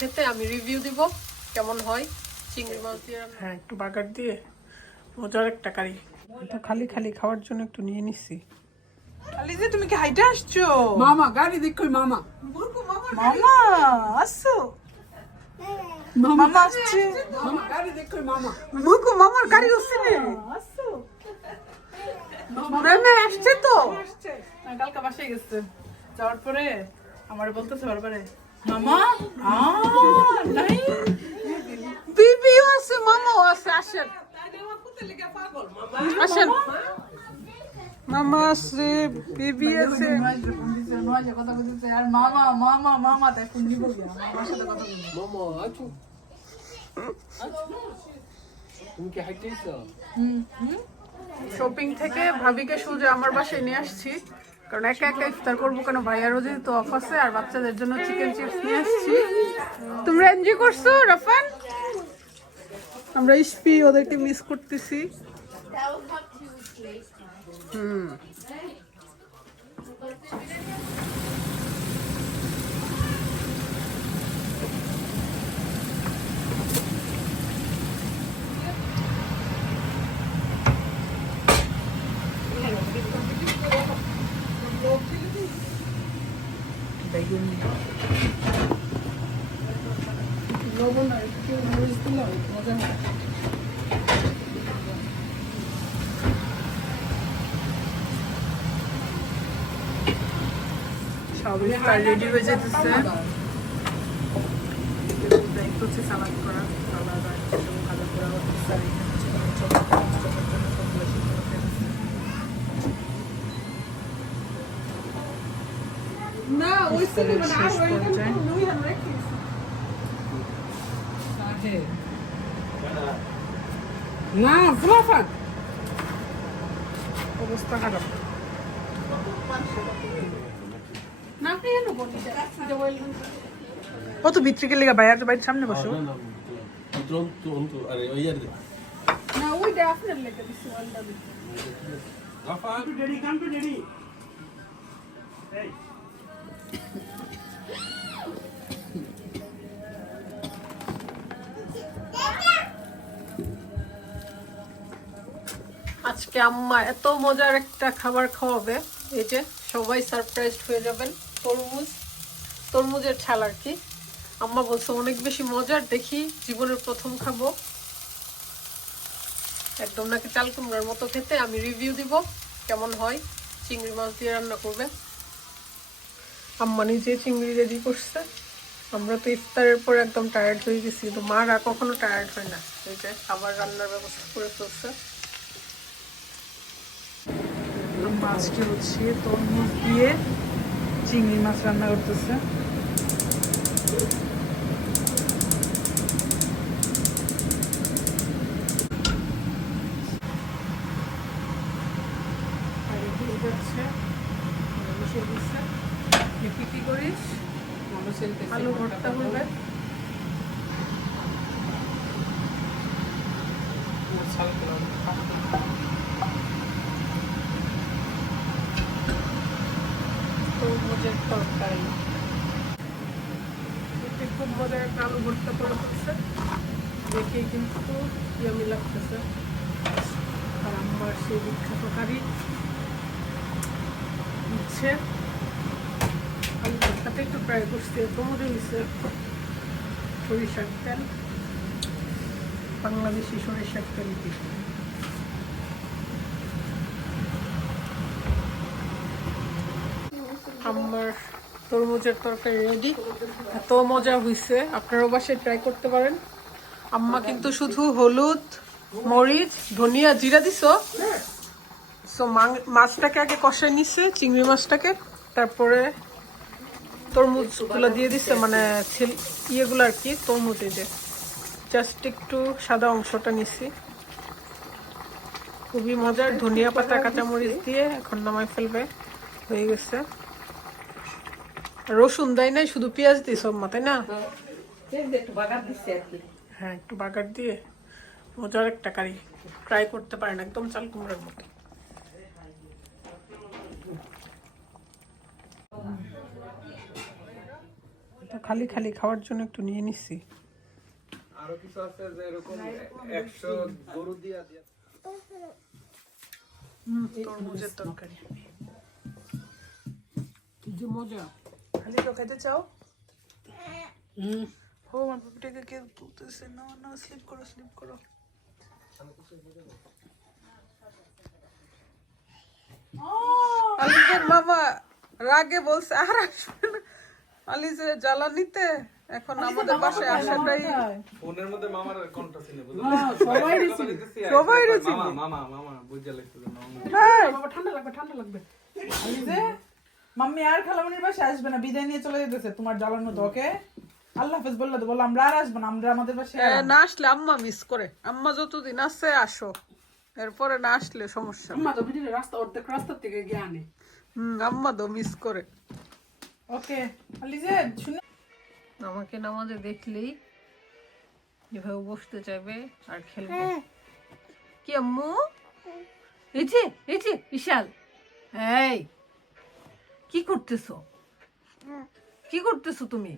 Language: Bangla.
খেতে আমি রিভিউ দিব কেমন হয়। চিংড়ি মাছ দিয়ে হ্যাঁ একটু বাগার দিয়ে মজার একটা কারি। তো খালি খালি খাওয়ার জন্য একটু নিয়ে নিচ্ছি। খালি যে তুমি কি হাইটে আসছো? মামা গাড়ি দেখো মামা মামা আসছো? মামা আসছে। মামা গাড়ি দেখো মামা মুকু মামার গাড়ি উঠছে নে। আসছো প্রেমে আসছে তো। কালকে বাসায় গেছে যাওয়ার পরে আমার বলতেছে বারবারে মামা নাই বিবিও আছে মামাও আছে। আসেন আসেন। মামা আছে বিবি আছে। কথা বলতেছে আর মামা মামা মামা তাই ফোন দিব গিয়া মামার সাথে কথা বলবো। মামা আছো তুমি কি হাইটেছো? শপিং থেকে ভাবিকে সোজা আমার বাসায় নিয়ে আসছি, কারণ একা একা ইফতার করবো কেন, ভাইয়ারও যেহেতু অফ আছে আর বাচ্চাদের জন্য চিকেন চিপস নিয়ে আসছি। তোমরা এনজয় করছো রাফান? আমরা ইস্পি ওদেরকে মিস করতেছি। লবণ আর একটু মরিচ দিলে মজা হয়। সব ইফতার রেডি হয়ে যেতেছে। দায়িত্ব হচ্ছে সালাদ করা, সালাদ আর ভাজা করা হচ্ছে। আর এখানে হচ্ছে চপার জন্য সবগুলো সিদ্ধ করতে দিচ্ছে। না ওই সিনে ইফতারের শেষ পর্যায়ে না ফ্লাফাক অবস্থা খারাপ। না কেন বলি কত ভিতরে গেলে ভাইয়ার বাড়ির সামনে বসো। না না তো আরে ওই আর না ওইটা আপনার লেগে দিছি ওইটা রাফা আজকে আম্মা এত মজার একটা খাবার খাওয়াবে, এই যে সবাই সারপ্রাইজ হয়ে যাবেন। তরমুজের ছাল আর কি। আম্মা বলছে অনেক বেশি মজার, দেখি জীবনের প্রথম খাবো। একদম নাকি চাল কুমড়ার মতো খেতে। আমি রিভিউ দিব কেমন হয়। চিংড়ি মাছ দিয়ে রান্না করবে আম্মা, নিজে চিংড়ি রেডি করছে। আমরা তো ইফতারের পর একদম টায়ার্ড হয়ে গেছি, তো মারা কখনো টায়ার্ড হয় না। এই যে আবার রান্নার ব্যবস্থা করে ফেলছে। মাছটি হচ্ছে তরমুজ দিয়ে চিংড়ি মাছ রান্না করতেছে। আর এদিকে যাচ্ছে মিশিয়ে দিচ্ছে। দেখি কি করিস। আলু ভর্তা করবে। তরমুজের তরকারি খুব মজার একটা আলু ভর্তা করে ফেলছে, দেখে কিন্তু ইয়ামি লাগতেছে। আর আমার সেই বিখ্যাত কারি হচ্ছে আলু ভর্তাটা একটু ট্রাই করছি, এত মজা হয়েছে। সরিষার তেল, বাংলাদেশি সরিষার তেল দিয়ে। আমার তরমুজের তরকারি রেডি। এত মজা হয়েছে, আপনারাও বাসায় ট্রাই করতে পারেন। আম্মা কিন্তু শুধু হলুদ, মরিচ, ধনিয়া, জিরা দিছো। সো মাছটাকে আগে কষাই নিচ্ছে, চিংড়ি মাছটাকে, তারপরে তরমুজগুলো দিয়ে দিচ্ছে, মানে ইয়েগুলো আর কি, তরমুজ। এই যে জাস্ট একটু সাদা অংশটা নিচ্ছি। খুবই মজার। ধনিয়া পাতা, কাঁচামরিচ দিয়ে এখন নামাই ফেলবে, হয়ে গেছে। রসুন দেয় নাই, শুধু পেঁয়াজ দিই সব মা, তাই না? হ্যাঁ একটু বাগার দিয়ে মজার একটা কারি ট্রাই করতে পারেন, একদম চাল কুমড়ার মতো। তো খালি খালি খাওয়ার জন্য একটু নিয়ে নিচ্ছি। আরো কিছু আছে যে এরকম 100 গরু দিয়া দিয়া তরমুজের তরকারি কি যে মজা। খালি তো খেতে চাও? ও আমার পুপিটাকে কে তুলতেছে? না না, স্লিপ করো, স্লিপ করো। আলিজের মামা রাগে বলছে আর আসবে না আলিজের জ্বালানিতে। এখন আমাদের বাসায় আসাটাই ফোনের মধ্যে মামার কণ্ঠ ছিল বুঝছো? সবাই রেসি সবাই রেসি মামা মামা মামা বুঝা লাগছিল না বাবা, ঠান্ডা লাগবে, ঠান্ডা লাগবে। আলিজে মাম্মি আর খালামণির বাসায় আসবে না, বিদায় নিয়ে চলে যেতেছে তোমার জ্বালানো তো। ওকে, আল্লাহ হাফেজ বললা তো, বললাম আমরা আর আসবো না, আমরা আমাদের বাসায় না আসলে আম্মা মিস করে। আম্মা যতদিন আসছে আসো, এরপরে না আসলে সমস্যা। আম্মা তো বিদিনের রাস্তা অর্ধেক রাস্তা থেকে গিয়ে আনে। আম্মা তো মিস করে। ওকে আলিজে শুনে আমাকে নামাজে দেখলেই যেভাবে বসতে চাইবে আর খেলবে। কি আম্মু? এই যে বিশাল, এই কি করতেছো? কি করতেছো তুমি?